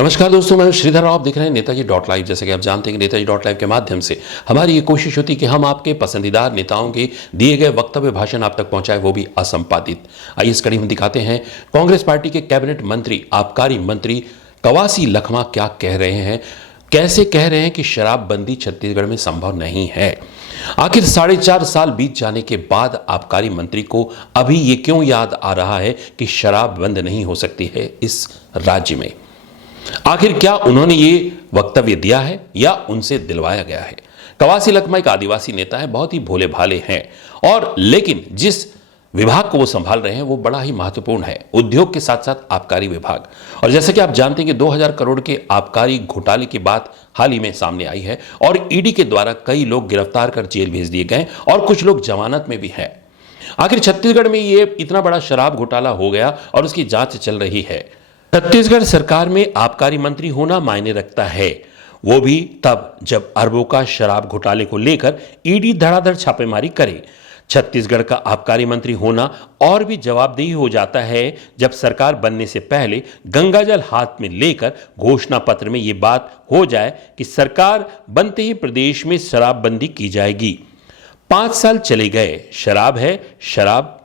नमस्कार दोस्तों, मैं श्रीधर राव। आप देख रहे हैं नेताजी डॉट लाइव। जैसे कि आप जानते हैं कि नेताजी डॉट लाइव के माध्यम से हमारी ये कोशिश होती है कि हम आपके पसंदीदा नेताओं के दिए गए वक्तव्य भाषण आप तक पहुंचाए, वो भी असंपादित। आइए इस कड़ी में दिखाते हैं कांग्रेस पार्टी के कैबिनेट मंत्री, आबकारी मंत्री कवासी लखमा क्या कह रहे हैं। कैसे कह रहे हैं कि शराबबंदी छत्तीसगढ़ में संभव नहीं है। आखिर 4.5 साल बीत जाने के बाद आबकारी मंत्री को अभी ये क्यों याद आ रहा है कि शराब बंद नहीं हो सकती है इस राज्य में। आखिर क्या उन्होंने ये वक्तव्य दिया है या उनसे दिलवाया गया है। कवासी लखमा एक आदिवासी नेता है, बहुत ही भोले भाले हैं, और लेकिन जिस विभाग को वो संभाल रहे हैं वो बड़ा ही महत्वपूर्ण है, उद्योग के साथ साथ आबकारी विभाग। और जैसे कि आप जानते हैं कि 2000 करोड़ के आबकारी घोटाले की बात हाल ही में सामने आई है और ईडी के द्वारा कई लोग गिरफ्तार कर जेल भेज दिए गए और कुछ लोग जमानत में भी हैं। आखिर छत्तीसगढ़ में ये इतना बड़ा शराब घोटाला हो गया और उसकी जांच चल रही है। छत्तीसगढ़ सरकार में आबकारी मंत्री होना मायने रखता है, वो भी तब जब अरबों का शराब घोटाले को लेकर ईडी धड़ाधड़ छापेमारी करे। छत्तीसगढ़ का आबकारी मंत्री होना और भी जवाबदेही हो जाता है जब सरकार बनने से पहले गंगाजल हाथ में लेकर घोषणा पत्र में यह बात हो जाए कि सरकार बनते ही प्रदेश में शराबबंदी की जाएगी। 5 साल चले गए, शराब है, शराब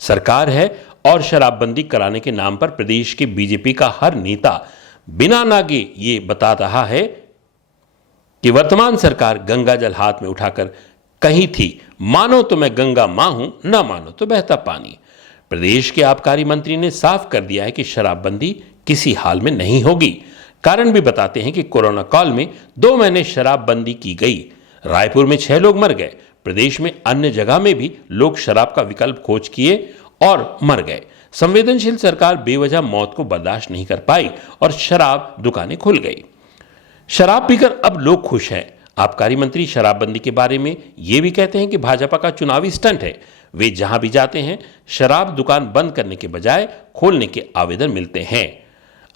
सरकार है और शराबबंदी कराने के नाम पर प्रदेश के बीजेपी का हर नेता बिना नागे ये बता रहा है कि वर्तमान सरकार गंगाजल हाथ में उठाकर कही थी, मानो तो मैं गंगा मां हूं, ना मानो तो बहता पानी। प्रदेश के आबकारी मंत्री ने साफ कर दिया है कि शराबबंदी किसी हाल में नहीं होगी। कारण भी बताते हैं कि कोरोना काल में 2 महीने शराबबंदी की गई, रायपुर में 6 लोग मर गए, प्रदेश में अन्य जगह में भी लोग शराब का विकल्प खोज किए और मर गए। संवेदनशील सरकार बेवजह मौत को बर्दाश्त नहीं कर पाई और शराब दुकानें खुल गई। शराब पीकर अब लोग खुश हैं। आबकारी मंत्री शराबबंदी के बारे में यह भी कहते हैं कि भाजपा का चुनावी स्टंट है। वे जहां भी जाते हैं शराब दुकान बंद करने के बजाय खोलने के आवेदन मिलते हैं।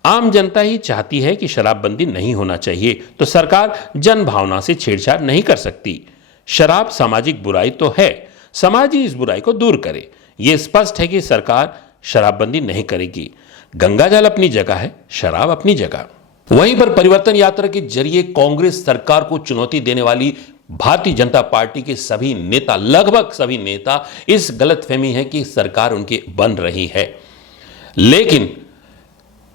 आम जनता ही चाहती है कि शराबबंदी नहीं होना चाहिए, तो सरकार जन भावना से छेड़छाड़ नहीं कर सकती। शराब सामाजिक बुराई तो है, समाज ही इस बुराई को दूर करे। यह स्पष्ट है कि सरकार शराबबंदी नहीं करेगी। गंगाजल अपनी जगह है, शराब अपनी जगह। वहीं पर परिवर्तन यात्रा के जरिए कांग्रेस सरकार को चुनौती देने वाली भारतीय जनता पार्टी के सभी नेता, लगभग सभी नेता, इस गलतफहमी है कि सरकार उनकी बन रही है। लेकिन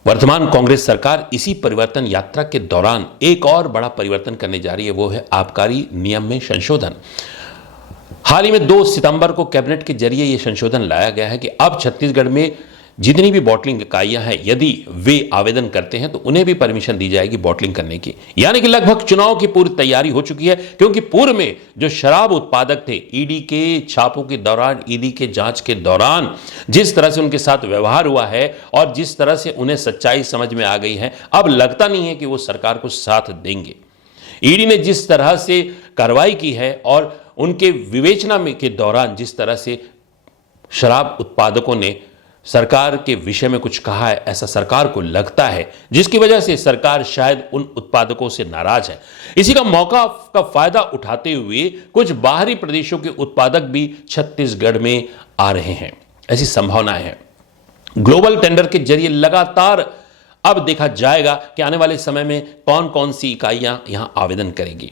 वर्तमान कांग्रेस सरकार इसी परिवर्तन यात्रा के दौरान एक और बड़ा परिवर्तन करने जा रही है, वो है आबकारी नियम में संशोधन। हाल ही में 2 सितंबर को कैबिनेट के जरिए यह संशोधन लाया गया है कि अब छत्तीसगढ़ में जितनी भी बॉटलिंग इकाइयां हैं, यदि वे आवेदन करते हैं तो उन्हें भी परमिशन दी जाएगी बॉटलिंग करने की। यानी कि लगभग चुनाव की पूरी तैयारी हो चुकी है, क्योंकि पूर्व में जो शराब उत्पादक थे, ईडी के छापों के दौरान, ईडी के जांच के दौरान जिस तरह से उनके साथ व्यवहार हुआ है और जिस तरह से उन्हें सच्चाई समझ में आ गई है, अब लगता नहीं है कि वो सरकार को साथ देंगे। ईडी ने जिस तरह से कार्रवाई की है और उनके विवेचना में के दौरान जिस तरह से शराब उत्पादकों ने सरकार के विषय में कुछ कहा है, ऐसा सरकार को लगता है, जिसकी वजह से सरकार शायद उन उत्पादकों से नाराज है। इसी का मौका का फायदा उठाते हुए कुछ बाहरी प्रदेशों के उत्पादक भी छत्तीसगढ़ में आ रहे हैं, ऐसी संभावनाएं हैं। ग्लोबल टेंडर के जरिए लगातार अब देखा जाएगा कि आने वाले समय में कौन कौन सी इकाइयां यहां आवेदन करेगी।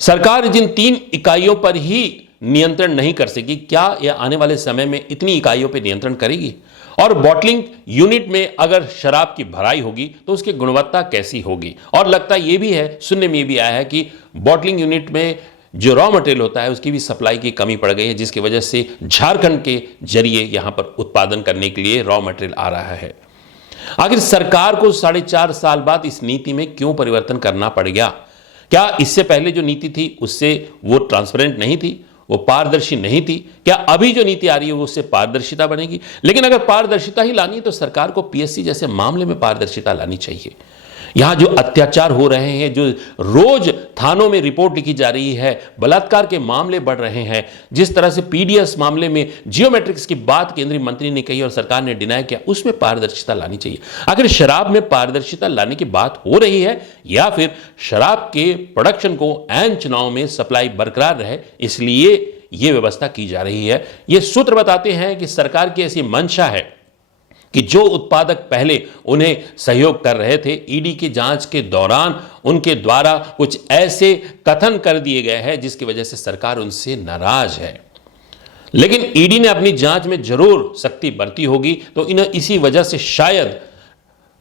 सरकार जिन 3 इकाइयों पर ही नियंत्रण नहीं कर सकेगी, क्या यह आने वाले समय में इतनी इकाइयों पर नियंत्रण करेगी? और बॉटलिंग यूनिट में अगर शराब की भराई होगी तो उसकी गुणवत्ता कैसी होगी? और लगता यह भी है, सुनने में भी आया है कि बॉटलिंग यूनिट में जो रॉ मटेरियल होता है उसकी भी सप्लाई की कमी पड़ गई है, जिसकी वजह से झारखंड के जरिए यहां पर उत्पादन करने के लिए रॉ मटेरियल आ रहा है। आखिर सरकार को 4.5 साल बाद इस नीति में क्यों परिवर्तन करना पड़ गया? क्या इससे पहले जो नीति थी उससे वो ट्रांसपेरेंट नहीं थी, वो पारदर्शी नहीं थी? क्या अभी जो नीति आ रही है वो उससे पारदर्शिता बनेगी? लेकिन अगर पारदर्शिता ही लानी है तो सरकार को पीएससी जैसे मामले में पारदर्शिता लानी चाहिए। यहां जो अत्याचार हो रहे हैं, जो रोज थानों में रिपोर्ट लिखी जा रही है, बलात्कार के मामले बढ़ रहे हैं, जिस तरह से पीडीएस मामले में जियोमेट्रिक्स की बात केंद्रीय मंत्री ने कही और सरकार ने डिनाई किया, उसमें पारदर्शिता लानी चाहिए। आखिर शराब में पारदर्शिता लाने की बात हो रही है या फिर शराब के प्रोडक्शन को ऐन चुनाव में सप्लाई बरकरार रहे, इसलिए यह व्यवस्था की जा रही है? ये सूत्र बताते हैं कि सरकार की ऐसी मंशा है कि जो उत्पादक पहले उन्हें सहयोग कर रहे थे, ईडी की जांच के दौरान उनके द्वारा कुछ ऐसे कथन कर दिए गए हैं जिसकी वजह से सरकार उनसे नाराज है। लेकिन ईडी ने अपनी जांच में जरूर सख्ती बरती होगी, तो इसी वजह से शायद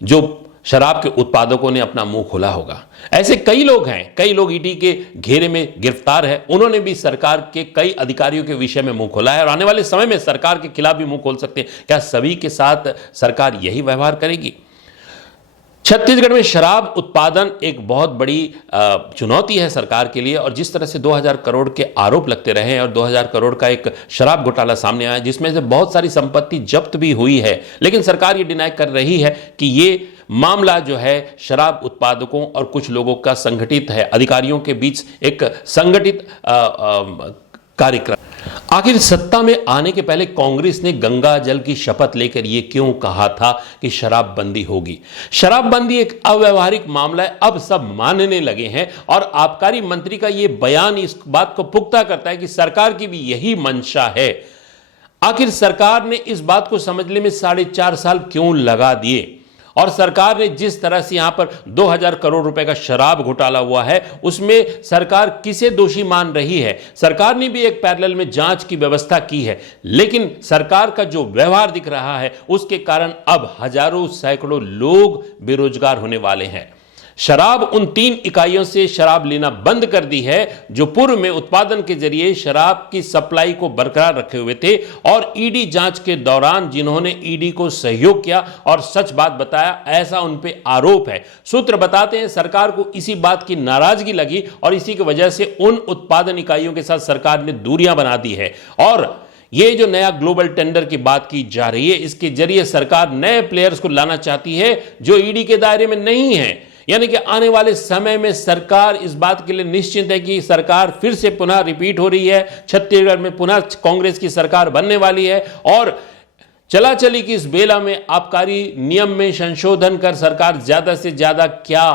जो शराब के उत्पादकों ने अपना मुंह खोला होगा। ऐसे कई लोग हैं, कई लोग ईडी के घेरे में गिरफ्तार हैं, उन्होंने भी सरकार के कई अधिकारियों के विषय में मुंह खोला है और आने वाले समय में सरकार के खिलाफ भी मुंह खोल सकते हैं। क्या सभी के साथ सरकार यही व्यवहार करेगी? छत्तीसगढ़ में शराब उत्पादन एक बहुत बड़ी चुनौती है सरकार के लिए, और जिस तरह से 2000 करोड़ के आरोप लगते रहे हैं और 2000 करोड़ का एक शराब घोटाला सामने आया जिसमें से बहुत सारी संपत्ति जब्त भी हुई है, लेकिन सरकार ये डिनाई कर रही है कि ये मामला जो है शराब उत्पादकों और कुछ लोगों का संगठित है, अधिकारियों के बीच एक संगठित कार्यक्रम। आखिर सत्ता में आने के पहले कांग्रेस ने गंगा जल की शपथ लेकर यह क्यों कहा था कि शराबबंदी होगी? शराबबंदी एक अव्यवहारिक मामला है, अब सब मानने लगे हैं, और आबकारी मंत्री का यह बयान इस बात को पुख्ता करता है कि सरकार की भी यही मंशा है। आखिर सरकार ने इस बात को समझने में 4.5 साल क्यों लगा दिए? और सरकार ने जिस तरह से यहां पर 2000 करोड़ रुपए का शराब घोटाला हुआ है, उसमें सरकार किसे दोषी मान रही है? सरकार ने भी एक पैरेलल में जांच की व्यवस्था की है, लेकिन सरकार का जो व्यवहार दिख रहा है उसके कारण अब हजारों सैकड़ों लोग बेरोजगार होने वाले हैं। शराब उन 3 इकाइयों से शराब लेना बंद कर दी है जो पूर्व में उत्पादन के जरिए शराब की सप्लाई को बरकरार रखे हुए थे, और ईडी जांच के दौरान जिन्होंने ईडी को सहयोग किया और सच बात बताया, ऐसा उन पे आरोप है। सूत्र बताते हैं सरकार को इसी बात की नाराजगी लगी और इसी की वजह से उन उत्पादन इकाइयों के साथ सरकार ने दूरियां बना दी है। और ये जो नया ग्लोबल टेंडर की बात की जा रही है, इसके जरिए सरकार नए प्लेयर्स को लाना चाहती है जो ईडी के दायरे में नहीं है। यानी कि आने वाले समय में सरकार इस बात के लिए निश्चित है कि सरकार फिर से पुनः रिपीट हो रही है, छत्तीसगढ़ में पुनः कांग्रेस की सरकार बनने वाली है, और चला चली की इस बेला में आबकारी नियम में संशोधन कर सरकार ज्यादा से ज्यादा क्या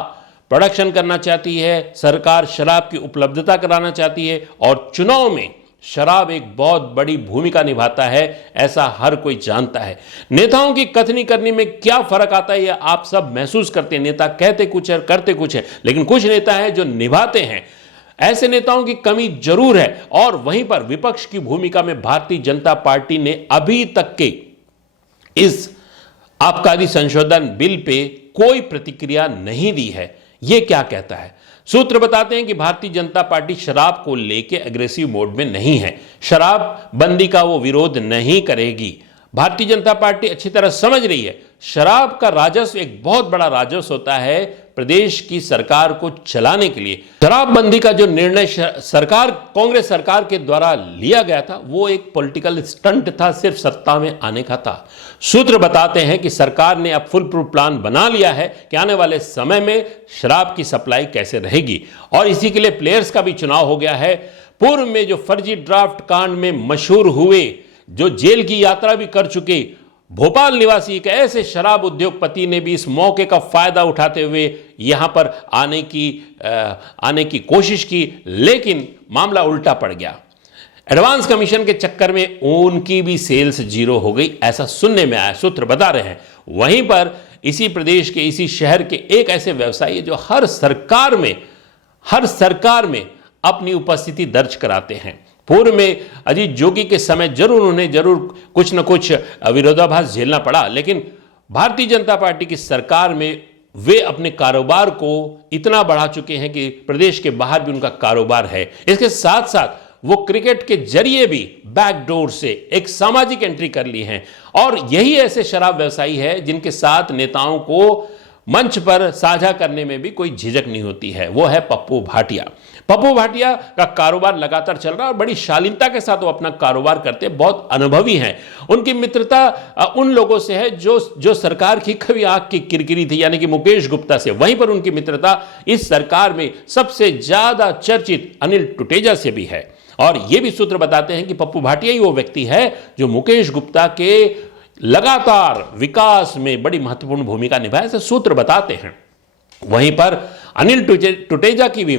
प्रोडक्शन करना चाहती है, सरकार शराब की उपलब्धता कराना चाहती है, और चुनाव में शराब एक बहुत बड़ी भूमिका निभाता है, ऐसा हर कोई जानता है। नेताओं की कथनी करने में क्या फर्क आता है, यह आप सब महसूस करते हैं। नेता कहते कुछ है, करते कुछ है, लेकिन कुछ नेता हैं जो निभाते हैं। ऐसे नेताओं की कमी जरूर है, और वहीं पर विपक्ष की भूमिका में भारतीय जनता पार्टी ने अभी तक के इस आबकारी संशोधन बिल पे कोई प्रतिक्रिया नहीं दी है। यह क्या कहता है? सूत्र बताते हैं कि भारतीय जनता पार्टी शराब को लेकर एग्रेसिव मोड में नहीं है, शराब बंदी का वो विरोध नहीं करेगी। भारतीय जनता पार्टी अच्छी तरह समझ रही है शराब का राजस्व एक बहुत बड़ा राजस्व होता है प्रदेश की सरकार को चलाने के लिए। शराबबंदी का जो निर्णय कांग्रेस सरकार के द्वारा लिया गया था वो एक पॉलिटिकल स्टंट था, सिर्फ सत्ता में आने का था। सूत्र बताते हैं कि सरकार ने अब फुल प्रूफ प्लान बना लिया है कि आने वाले समय में शराब की सप्लाई कैसे रहेगी, और इसी के लिए प्लेयर्स का भी चुनाव हो गया है। पूर्व में जो फर्जी ड्राफ्ट कांड में मशहूर हुए, जो जेल की यात्रा भी कर चुके भोपाल निवासी एक ऐसे शराब उद्योगपति ने भी इस मौके का फायदा उठाते हुए यहां पर आने की कोशिश की, लेकिन मामला उल्टा पड़ गया। एडवांस कमीशन के चक्कर में उनकी भी सेल्स जीरो हो गई, ऐसा सुनने में आया, सूत्र बता रहे हैं। वहीं पर इसी प्रदेश के इसी शहर के एक ऐसे व्यवसायी जो हर सरकार में अपनी उपस्थिति दर्ज कराते हैं। पूर्व में अजीत जोगी के समय जरूर कुछ न कुछ विरोधाभास झेलना पड़ा, लेकिन भारतीय जनता पार्टी की सरकार में वे अपने कारोबार को इतना बढ़ा चुके हैं कि प्रदेश के बाहर भी उनका कारोबार है। इसके साथ साथ वो क्रिकेट के जरिए भी बैकडोर से एक सामाजिक एंट्री कर ली है, और यही ऐसे शराब व्यवसायी है जिनके साथ नेताओं को मंच पर साझा करने में भी कोई झिझक नहीं होती है। वो है पप्पू भाटिया। पप्पू भाटिया का कारोबार लगातार चल रहा है और बड़ी शालीनता के साथ वो अपना कारोबार करते हैं, बहुत अनुभवी हैं। उनकी मित्रता उन लोगों से है जो सरकार की कभी आंख की किरकिरी थी, यानी कि मुकेश गुप्ता से। वहीं पर उनकी मित्रता इस सरकार में सबसे ज्यादा चर्चित अनिल टुटेजा से भी है, और ये भी सूत्र बताते हैं कि पप्पू भाटिया ही वो व्यक्ति है जो मुकेश गुप्ता के लगातार विकास में बड़ी महत्वपूर्ण भूमिका निभाए, ऐसे सूत्र बताते हैं। वहीं पर अनिल टुटेजा की भी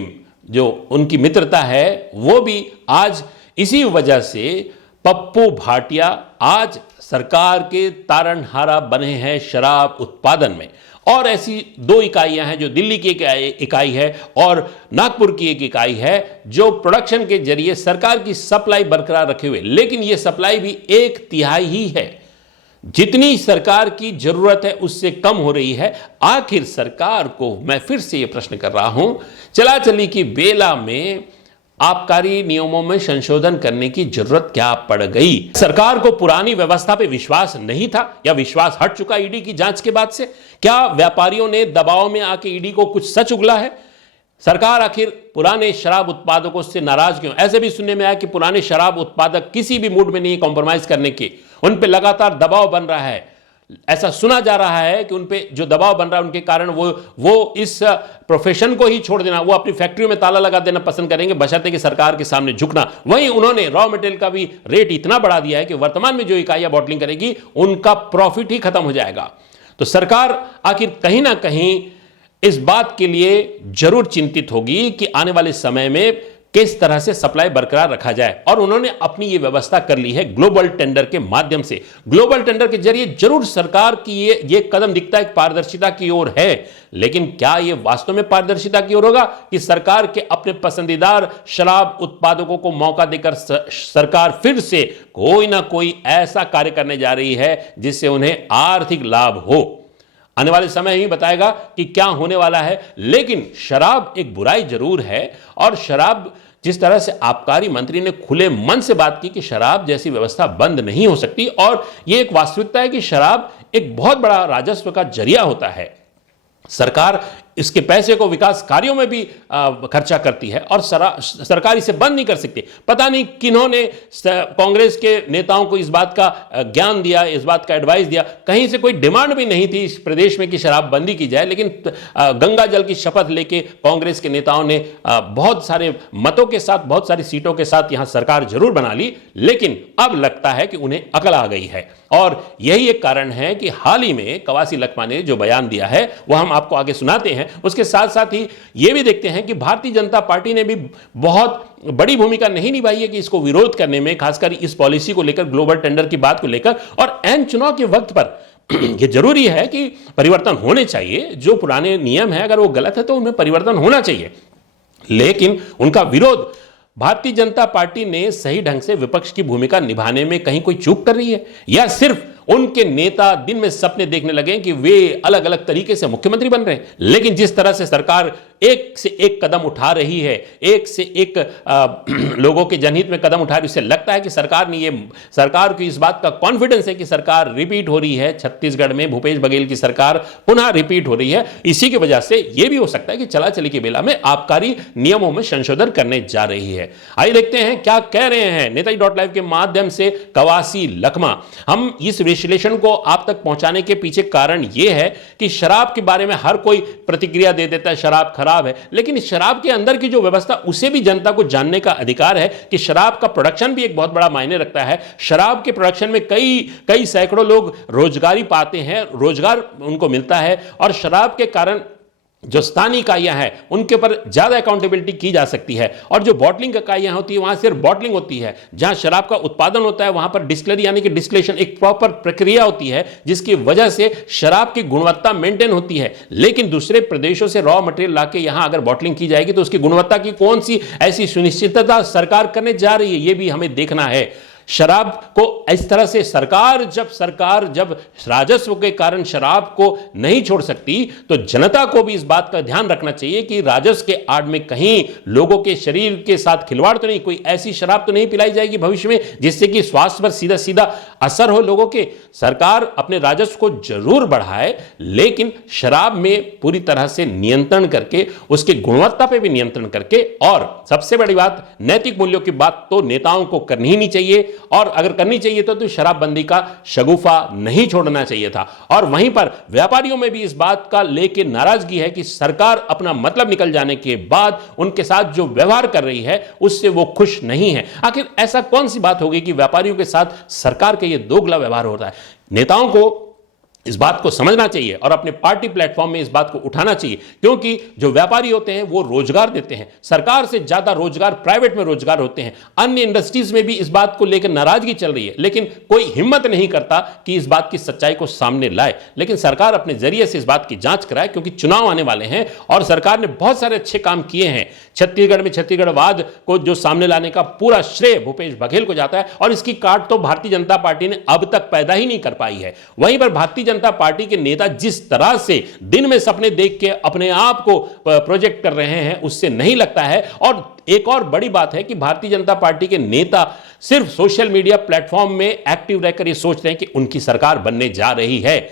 जो उनकी मित्रता है वो भी आज इसी वजह से पप्पू भाटिया आज सरकार के तारनहारा बने हैं शराब उत्पादन में। और ऐसी दो इकाइयां हैं, जो दिल्ली की एक इकाई है और नागपुर की एक इकाई है, जो प्रोडक्शन के जरिए सरकार की सप्लाई बरकरार रखे हुए, लेकिन यह सप्लाई भी 1/3 ही है। जितनी सरकार की जरूरत है उससे कम हो रही है। आखिर सरकार को मैं फिर से यह प्रश्न कर रहा हूं, चला चली की बेला में आबकारी नियमों में संशोधन करने की जरूरत क्या पड़ गई? सरकार को पुरानी व्यवस्था पे विश्वास नहीं था या विश्वास हट चुका ईडी की जांच के बाद से? क्या व्यापारियों ने दबाव में आके ईडी को कुछ सच उगला है? सरकार आखिर पुराने शराब उत्पादकों से नाराज क्यों? ऐसे भी सुनने में आया कि पुराने शराब उत्पादक किसी भी मूड में नहीं कॉम्प्रोमाइज करने के, उन पे लगातार दबाव बन रहा है। ऐसा सुना जा रहा है कि उन पे जो दबाव बन रहा है उनके कारण वो इस प्रोफेशन को ही छोड़ देना, वो अपनी फैक्ट्रियों में ताला लगा देना पसंद करेंगे, बशर्ते कि सरकार के सामने झुकना। वहीं उन्होंने रॉ मटेरियल का भी रेट इतना बढ़ा दिया है कि वर्तमान में जो इकाइयां बॉटलिंग करेगी उनका प्रॉफिट ही खत्म हो जाएगा। तो सरकार आखिर कहीं ना कहीं इस बात के लिए जरूर चिंतित होगी कि आने वाले समय में किस तरह से सप्लाई बरकरार रखा जाए, और उन्होंने अपनी यह व्यवस्था कर ली है ग्लोबल टेंडर के माध्यम से। ग्लोबल टेंडर के जरिए जरूर सरकार की ये कदम दिखता है पारदर्शिता की ओर है, लेकिन क्या यह वास्तव में पारदर्शिता की ओर होगा कि सरकार के अपने पसंदीदार शराब उत्पादकों को मौका देकर सरकार फिर से कोई ना कोई ऐसा कार्य करने जा रही है जिससे उन्हें आर्थिक लाभ हो? आने वाले समय ही बताएगा कि क्या होने वाला है। लेकिन शराब एक बुराई जरूर है, और शराब, जिस तरह से आबकारी मंत्री ने खुले मन से बात की कि शराब जैसी व्यवस्था बंद नहीं हो सकती, और यह एक वास्तविकता है कि शराब एक बहुत बड़ा राजस्व का जरिया होता है। सरकार इसके पैसे को विकास कार्यों में भी खर्चा करती है, और सरकार इसे बंद नहीं कर सकती। पता नहीं किन्होंने कांग्रेस के नेताओं को इस बात का ज्ञान दिया, इस बात का एडवाइस दिया। कहीं से कोई डिमांड भी नहीं थी इस प्रदेश में कि शराब बंदी की जाए, लेकिन गंगा जल की शपथ लेके कांग्रेस के नेताओं ने बहुत सारे मतों के साथ, बहुत सारी सीटों के साथ यहां सरकार जरूर बना ली। लेकिन अब लगता है कि उन्हें अकल आ गई है, और यही एक कारण है कि हाल ही में कवासी लखमा ने जो बयान दिया है वह हम आपको आगे सुनाते हैं। उसके साथ साथ ही यह भी देखते हैं कि भारतीय जनता पार्टी ने भी बहुत बड़ी भूमिका नहीं निभाई है कि इसको विरोध करने में, खासकर इस पॉलिसी को लेकर, ग्लोबल टेंडर की बात को लेकर। और एन चुनाव के वक्त पर यह जरूरी है कि परिवर्तन होने चाहिए। जो पुराने नियम है अगर वो गलत है तो उनमें परिवर्तन होना चाहिए, लेकिन उनका विरोध भारतीय जनता पार्टी ने सही ढंग से विपक्ष की भूमिका निभाने में कहीं कोई चूक कर रही है, या सिर्फ उनके नेता दिन में सपने देखने लगे कि वे अलग अलग तरीके से मुख्यमंत्री बन रहे हैं? लेकिन जिस तरह से सरकार एक से एक कदम उठा रही है, एक से एक लोगों के जनहित में कदम उठा रही है, उससे लगता है कि सरकार की इस बात का कॉन्फिडेंस है कि सरकार रिपीट हो रही है। छत्तीसगढ़ में भूपेश बघेल की सरकार पुनः रिपीट हो रही है। इसी की वजह से यह भी हो सकता है कि चला चली की बेला में आबकारी नियमों में संशोधन करने जा रही है। आइए देखते हैं क्या कह रहे हैं नेताजी.लाइव के माध्यम से कवासी लखमा। हम इस विश्लेषण को आप तक पहुंचाने के पीछे कारण यह है कि शराब के बारे में हर कोई प्रतिक्रिया दे देता है, शराब खराब है, लेकिन इस शराब के अंदर की जो व्यवस्था, उसे भी जनता को जानने का अधिकार है कि शराब का प्रोडक्शन भी एक बहुत बड़ा मायने रखता है। शराब के प्रोडक्शन में कई सैकड़ों लोग रोजगारी पाते हैं, रोजगार उनको मिलता है, और शराब के कारण जो स्थानीय इकाइयां हैं उनके ऊपर ज्यादा अकाउंटेबिलिटी की जा सकती है। और जो बॉटलिंग इकाइयां होती है वहां सिर्फ बॉटलिंग होती है। जहां शराब का उत्पादन होता है वहां पर डिस्टिलरी यानी कि डिस्टिलेशन एक प्रॉपर प्रक्रिया होती है, जिसकी वजह से शराब की गुणवत्ता मेंटेन होती है। लेकिन दूसरे प्रदेशों से रॉ मटेरियल लाके यहां अगर बॉटलिंग की जाएगी तो उसकी गुणवत्ता की कौन सी ऐसी सुनिश्चितता सरकार करने जा रही है, यह भी हमें देखना है। शराब को इस तरह से सरकार जब राजस्व के कारण शराब को नहीं छोड़ सकती, तो जनता को भी इस बात का ध्यान रखना चाहिए कि राजस्व के आड़ में कहीं लोगों के शरीर के साथ खिलवाड़ तो नहीं, कोई ऐसी शराब तो नहीं पिलाई जाएगी भविष्य में जिससे कि स्वास्थ्य पर सीधा सीधा असर हो लोगों के। सरकार अपने राजस्व को जरूर बढ़ाए, लेकिन शराब में पूरी तरह से नियंत्रण करके, उसकी गुणवत्ता पर भी नियंत्रण करके, और सबसे बड़ी बात, नैतिक मूल्यों की बात तो नेताओं को करनी ही नहीं चाहिए, और अगर करनी चाहिए तो शराबबंदी का शगुफा नहीं छोड़ना चाहिए था। और वहीं पर व्यापारियों में भी इस बात का लेके नाराजगी है कि सरकार अपना मतलब निकल जाने के बाद उनके साथ जो व्यवहार कर रही है उससे वो खुश नहीं है। आखिर ऐसा कौन सी बात होगी कि व्यापारियों के साथ सरकार का ये दोगला व्यवहार हो रहा है? नेताओं को इस बात को समझना चाहिए और अपने पार्टी प्लेटफॉर्म में इस बात को उठाना चाहिए, क्योंकि जो व्यापारी होते हैं वो रोजगार देते हैं, सरकार से ज्यादा रोजगार प्राइवेट में रोजगार होते हैं। अन्य इंडस्ट्रीज में भी इस बात को लेकर नाराजगी चल रही है, लेकिन कोई हिम्मत नहीं करता कि इस बात की सच्चाई को सामने लाए। लेकिन सरकार अपने जरिए से इस बात की जांच कराए, क्योंकि चुनाव आने वाले हैं और सरकार ने बहुत सारे अच्छे काम किए हैं। छत्तीसगढ़ में छत्तीसगढ़वाद को जो सामने लाने का पूरा श्रेय भूपेश बघेल को जाता है, और इसकी काट तो भारतीय जनता पार्टी ने अब तक पैदा ही नहीं कर पाई है। वहीं पर भारतीय जनता पार्टी के नेता जिस तरह से दिन में सपने देख के अपने आप को प्रोजेक्ट कर रहे हैं, उससे नहीं लगता है। और एक और बड़ी बात है कि भारतीय जनता पार्टी के नेता सिर्फ सोशल मीडिया प्लेटफॉर्म में एक्टिव रहकर यह सोच रहे हैं कि उनकी सरकार बनने जा रही है,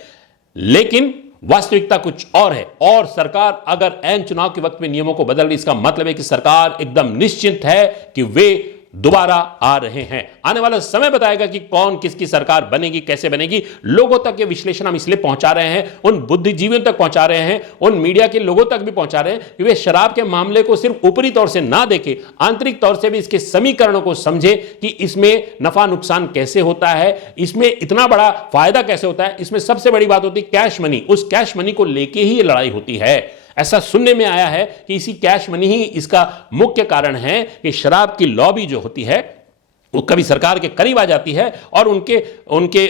लेकिन वास्तविकता कुछ और है। और सरकार अगर ऐन चुनाव के वक्त में नियमों को बदल रही, इसका मतलब है कि सरकार एकदम निश्चिंत है कि वे दोबारा आ रहे हैं। आने वाला समय बताएगा कि कौन किसकी सरकार बनेगी, कैसे बनेगी। लोगों तक ये विश्लेषण हम इसलिए पहुंचा रहे हैं, उन बुद्धिजीवियों तक पहुंचा रहे हैं, उन मीडिया के लोगों तक भी पहुंचा रहे हैं कि वे शराब के मामले को सिर्फ ऊपरी तौर से ना देखें, आंतरिक तौर से भी इसके समीकरणों को समझे कि इसमें नफा नुकसान कैसे होता है, इसमें इतना बड़ा फायदा कैसे होता है। इसमें सबसे बड़ी बात होती है कैश मनी। उस कैश मनी को लेके ही ये लड़ाई होती है। ऐसा सुनने में आया है कि इसी कैश मनी ही इसका मुख्य कारण है कि शराब की लॉबी जो होती है वो कभी सरकार के करीब आ जाती है और उनके उनके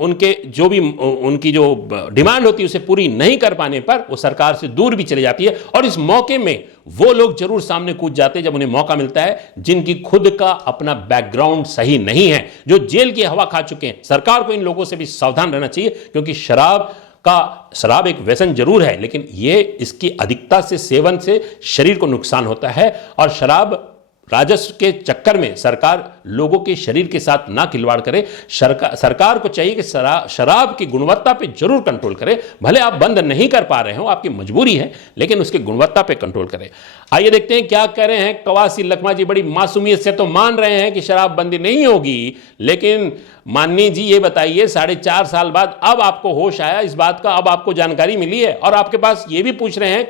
उनके जो भी उनकी जो डिमांड होती है उसे पूरी नहीं कर पाने पर वो सरकार से दूर भी चली जाती है। और इस मौके में वो लोग जरूर सामने कूद जाते हैं जब उन्हें मौका मिलता है, जिनकी खुद का अपना बैकग्राउंड सही नहीं है, जो जेल की हवा खा चुके हैं। सरकार को इन लोगों से भी सावधान रहना चाहिए, क्योंकि शराब एक व्यसन जरूर है, लेकिन यह इसकी अधिकता से सेवन से शरीर को नुकसान होता है। और शराब राजस्व के चक्कर में सरकार लोगों के शरीर के साथ ना खिलवाड़ करे। सरकार को चाहिए कि शराब की गुणवत्ता पे जरूर कंट्रोल करे। भले आप बंद नहीं कर पा रहे हो, आपकी मजबूरी है, लेकिन उसकी गुणवत्ता पे कंट्रोल करें। आइए देखते हैं क्या कह रहे हैं कवासी लखमा जी। बड़ी मासूमियत से तो मान रहे हैं कि शराब बंदी नहीं होगी, लेकिन माननीय जी ये बताइए, 4.5 साल बाद अब आपको होश आया इस बात का, अब आपको जानकारी मिली है और आपके पास ये भी पूछ रहे हैं,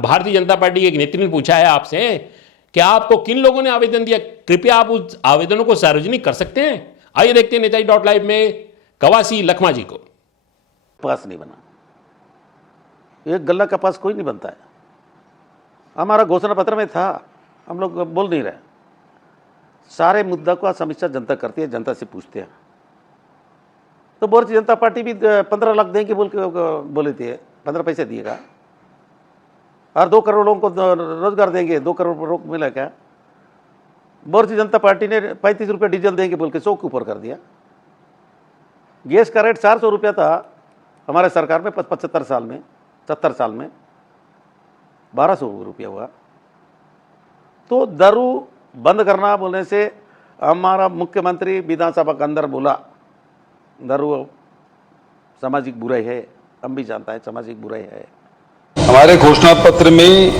भारतीय जनता पार्टी के एक नेत्री ने पूछा है आपसे कि आपको किन लोगों ने आवेदन दिया, कृपया आप उस आवेदनों को सार्वजनिक कर सकते हैं। आइए देखते हैं नेताजी.live में कवासी लखमा जी को। कपास नहीं बना, एक गल्ला कपास कोई नहीं बनता है। हमारा घोषणा पत्र में था, हम लोग बोल नहीं रहे। सारे मुद्दा को समीक्षा जनता करती है, जनता से पूछते हैं। तो भारतीय जनता पार्टी भी 15 लाख देंगे बोल के बोले थे, 15 पैसे दिएगा और 2 करोड़ लोगों को रोजगार देंगे, 2 करोड़ रोक मिला क्या? भारतीय जनता पार्टी ने 35 रुपये डीजल देंगे बोल के 100 के ऊपर कर दिया। गैस का रेट 400 रुपया था हमारे सरकार में 75 साल में, 70 साल में 1200 रुपया हुआ। तो दारू बंद करना बोलने से हमारा मुख्यमंत्री विधानसभा के अंदर बोला दारू सामाजिक बुराई है, हम भी जानता है सामाजिक बुराई है। हमारे घोषणा पत्र में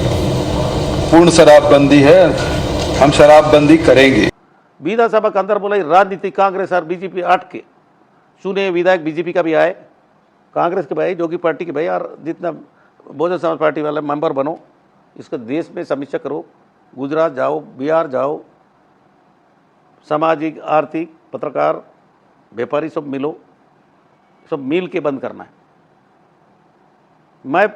पूर्ण शराबबंदी है, हम शराबबंदी करेंगे। विधानसभा के अंदर बोला राजनीति कांग्रेस और बीजेपी 8 के चुने विधायक बीजेपी का भी आए, कांग्रेस के भाई, जोगी पार्टी के भाई, और जितना बहुजन समाज पार्टी वाले मेंबर बनो, इसको देश में समीक्षा करो। गुजरात जाओ, बिहार जाओ, सामाजिक आर्थिक पत्रकार व्यापारी सब मिलो, सब मिल के बंद करना है। मैं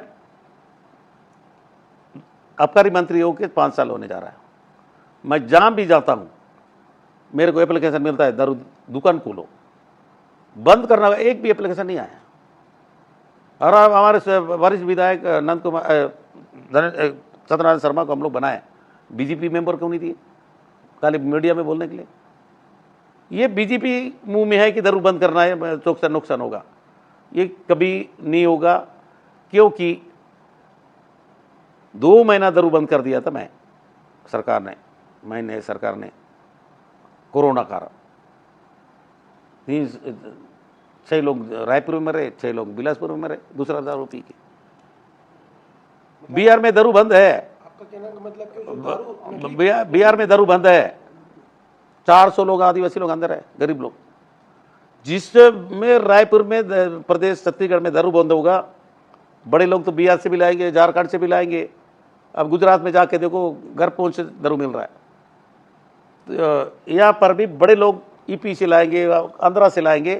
आबकारी मंत्री होकर 5 साल होने जा रहा है। मैं जहाँ भी जाता हूँ मेरे को एप्लीकेशन मिलता है दारू दुकान खोलो, बंद करना, एक भी एप्लीकेशन नहीं आया। और हमारे वरिष्ठ विधायक नंद कुमार सत्यनारायण शर्मा को हम लोग बनाए, बीजेपी मेंबर क्यों नहीं दिए खाली मीडिया में बोलने के लिए? ये बीजेपी मुंह में है कि दारू बंद करना है, चौक से नुकसान होगा, ये कभी नहीं होगा। क्योंकि 2 महीना दारू बंद कर दिया था सरकार ने कोरोना कारण। 6 लोग रायपुर में मरे, 6 लोग बिलासपुर में मरे दूसरा दारू पी के। बिहार में दारू बंद है, आपका कहने का मतलब बिहार में दारू बंद है। 400 लोग आदिवासी लोग अंदर है, गरीब लोग। जिसमें रायपुर में प्रदेश छत्तीसगढ़ में दारू बंद होगा, बड़े लोग तो बिहार से भी लाएंगे, झारखंड से भी लाएंगे। अब गुजरात में जाके देखो घर पहुंच से दारू मिल रहा है। तो यहाँ पर भी बड़े लोग ईपी से लाएंगे, आंध्रा से लाएंगे,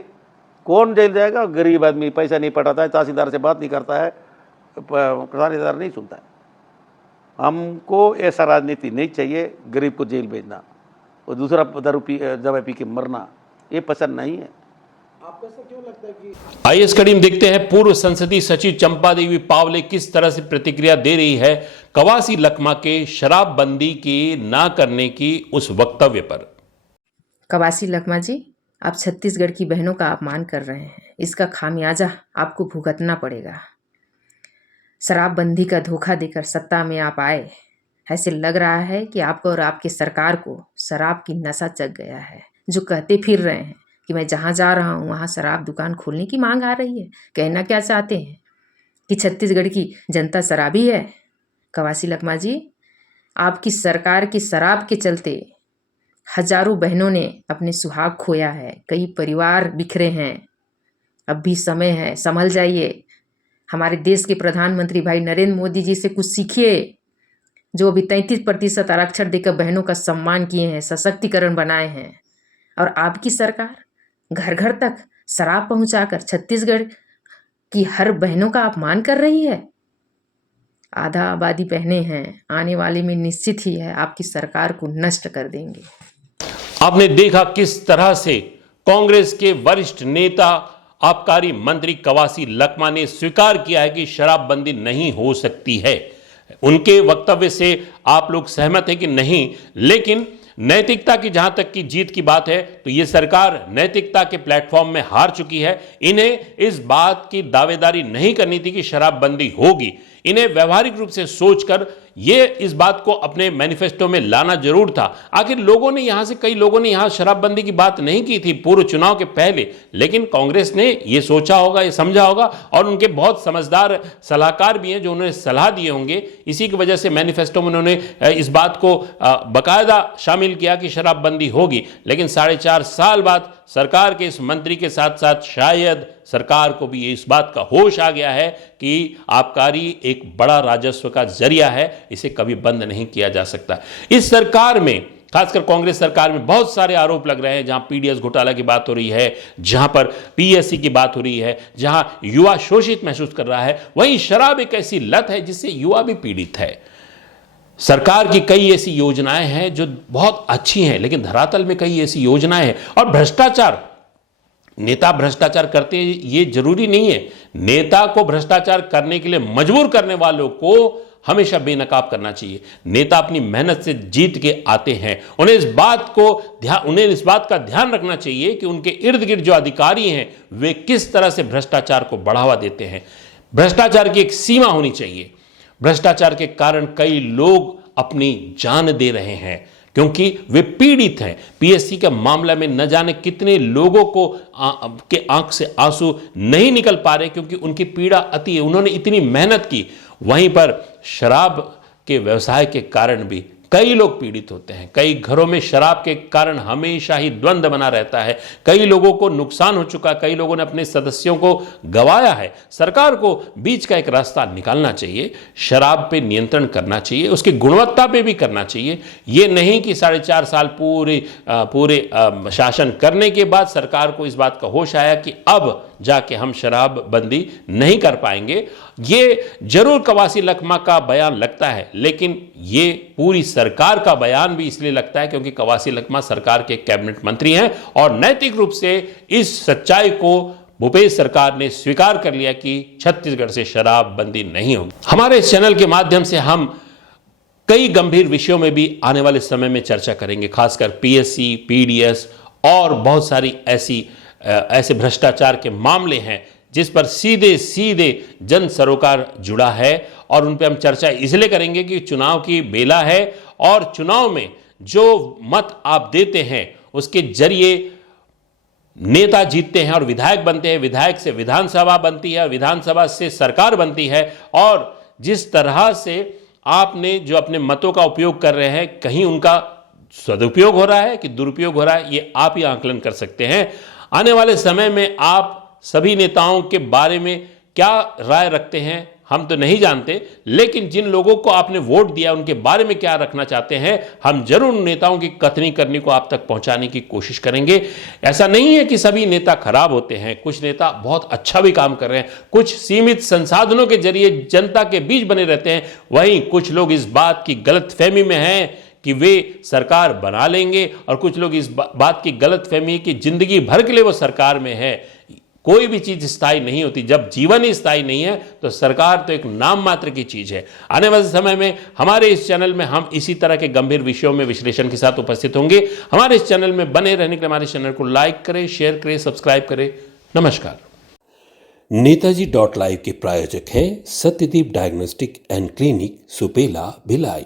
कौन जेल जाएगा? गरीब आदमी, पैसा नहीं पटाता है, तहसीलदार से बात नहीं करता है, तहसीलदार नहीं सुनता है। हमको ऐसा राजनीति नहीं चाहिए, गरीब को जेल भेजना और दूसरा दवाई पी के मरना, ये पसंद नहीं है। आपको ऐसा क्यों लगता है कि आइए इस कड़ी में देखते हैं पूर्व संसदीय सचिव चंपा देवी पावले किस तरह से प्रतिक्रिया दे रही है कवासी लखमा के शराबबंदी की ना करने की उस वक्तव्य पर। कवासी लखमा जी, आप छत्तीसगढ़ की बहनों का अपमान कर रहे हैं, इसका खामियाजा आपको भुगतना पड़ेगा। शराबबंदी का धोखा देकर सत्ता में आप आए, ऐसे लग रहा है कि आपको और आपकी सरकार को शराब की नशा चढ़ गया है। जो कहते फिर रहे हैं कि मैं जहाँ जा रहा हूँ वहाँ शराब दुकान खोलने की मांग आ रही है, कहना क्या चाहते हैं कि छत्तीसगढ़ की जनता शराबी है? कवासी लखमा जी, आपकी सरकार की शराब के चलते हजारों बहनों ने अपने सुहाग खोया है, कई परिवार बिखरे हैं। अब भी समय है, संभल जाइए। हमारे देश के प्रधानमंत्री भाई नरेंद्र मोदी जी से कुछ सीखिए, जो अभी 33% आरक्षण देकर बहनों का सम्मान किए हैं, सशक्तिकरण बनाए हैं। और आपकी सरकार घर घर तक शराब पहुंचाकर छत्तीसगढ़ की हर बहनों का अपमान कर रही है। आधा आबादी बहनें हैं, आने वाले में निश्चित ही है आपकी सरकार को नष्ट कर देंगे। आपने देखा किस तरह से कांग्रेस के वरिष्ठ नेता आबकारी मंत्री कवासी लखमा ने स्वीकार किया है कि शराबबंदी नहीं हो सकती है। उनके वक्तव्य से आप लोग सहमत हैं कि नहीं, लेकिन नैतिकता की जहां तक की जीत की बात है तो यह सरकार नैतिकता के प्लेटफॉर्म में हार चुकी है। इन्हें इस बात की दावेदारी नहीं करनी थी कि शराबबंदी होगी। इन्हें व्यवहारिक रूप से सोचकर ये इस बात को अपने मैनिफेस्टो में लाना जरूर था। आखिर लोगों ने यहां से कई लोगों ने यहां शराबबंदी की बात नहीं की थी पूर्व चुनाव के पहले, लेकिन कांग्रेस ने ये सोचा होगा, ये समझा होगा और उनके बहुत समझदार सलाहकार भी हैं जो उन्होंने सलाह दिए होंगे। इसी की वजह से मैनिफेस्टो में उन्होंने इस बात को बाकायदा शामिल किया कि शराबबंदी होगी। लेकिन 4.5 साल बाद सरकार के इस मंत्री के साथ साथ शायद सरकार को भी इस बात का होश आ गया है कि आबकारी एक बड़ा राजस्व का जरिया है, इसे कभी बंद नहीं किया जा सकता। इस सरकार में, खासकर कांग्रेस सरकार में, बहुत सारे आरोप लग रहे हैं। जहां पीडीएस घोटाला की बात हो रही है, जहां पर पीएससी की बात हो रही है, जहां युवा शोषित महसूस कर रहा है, वहीं शराब एक ऐसी लत है जिससे युवा भी पीड़ित है। सरकार की कई ऐसी योजनाएं हैं जो बहुत अच्छी हैं, लेकिन धरातल में कई ऐसी योजनाएं हैं। और भ्रष्टाचार, नेता भ्रष्टाचार करते हैं ये जरूरी नहीं है। नेता को भ्रष्टाचार करने के लिए मजबूर करने वालों को हमेशा बेनकाब करना चाहिए। नेता अपनी मेहनत से जीत के आते हैं, उन्हें इस बात का ध्यान रखना चाहिए कि उनके इर्द गिर्द जो अधिकारी हैं वे किस तरह से भ्रष्टाचार को बढ़ावा देते हैं। भ्रष्टाचार की एक सीमा होनी चाहिए। भ्रष्टाचार के कारण कई लोग अपनी जान दे रहे हैं क्योंकि वे पीड़ित हैं। पीएससी के मामला में न जाने कितने लोगों को के आंख से आंसू नहीं निकल पा रहे क्योंकि उनकी पीड़ा अति है, उन्होंने इतनी मेहनत की। वहीं पर शराब के व्यवसाय के कारण भी कई लोग पीड़ित होते हैं। कई घरों में शराब के कारण हमेशा ही द्वंद्व बना रहता है। कई लोगों को नुकसान हो चुका, कई लोगों ने अपने सदस्यों को गंवाया है। सरकार को बीच का एक रास्ता निकालना चाहिए। शराब पे नियंत्रण करना चाहिए, उसकी गुणवत्ता पे भी करना चाहिए। ये नहीं कि 4.5 साल पूरे शासन करने के बाद सरकार को इस बात का होश आया कि अब जाके हम शराबबंदी नहीं कर पाएंगे। ये जरूर कवासी लखमा का बयान लगता है, लेकिन ये पूरी सरकार का बयान भी इसलिए लगता है क्योंकि कवासी लखमा सरकार के कैबिनेट मंत्री हैं और नैतिक रूप से इस सच्चाई को भूपेश सरकार ने स्वीकार कर लिया कि छत्तीसगढ़ से शराबबंदी नहीं होगी। हमारे इस चैनल के माध्यम से हम कई गंभीर विषयों में भी आने वाले समय में चर्चा करेंगे, खासकर पीएससी, पीडीएस और बहुत सारी ऐसे भ्रष्टाचार के मामले हैं जिस पर सीधे जन सरोकार जुड़ा है और उन पर हम चर्चा इसलिए करेंगे कि चुनाव की बेला है और चुनाव में जो मत आप देते हैं उसके जरिए नेता जीतते हैं और विधायक बनते हैं, विधायक से विधानसभा बनती है, विधानसभा से सरकार बनती है। और जिस तरह से आपने जो अपने मतों का उपयोग कर रहे हैं, कहीं उनका सदुपयोग हो रहा है कि दुरुपयोग हो रहा है, ये आप ही आकलन कर सकते हैं। आने वाले समय में आप सभी नेताओं के बारे में क्या राय रखते हैं हम तो नहीं जानते, लेकिन जिन लोगों को आपने वोट दिया उनके बारे में क्या रखना चाहते हैं, हम जरूर उन नेताओं की कथनी करनी को आप तक पहुंचाने की कोशिश करेंगे। ऐसा नहीं है कि सभी नेता खराब होते हैं, कुछ नेता बहुत अच्छा भी काम कर रहे हैं, कुछ सीमित संसाधनों के जरिए जनता के बीच बने रहते हैं। वहीं कुछ लोग इस बात की गलतफहमी में हैं कि वे सरकार बना लेंगे, और कुछ लोग इस बात की गलतफहमी कि जिंदगी भर के लिए वो सरकार में है। कोई भी चीज स्थायी नहीं होती। जब जीवन ही स्थायी नहीं है तो सरकार तो एक नाम मात्र की चीज है। आने वाले समय में हमारे इस चैनल में हम इसी तरह के गंभीर विषयों में विश्लेषण के साथ उपस्थित होंगे। हमारे इस चैनल में बने रहने के लिए हमारे चैनल को लाइक करें, शेयर करें, सब्सक्राइब करें। नमस्कार। नेताजी.live के प्रायोजक हैं Satyadeep diagnostic and clinic, Supela, Bhilai.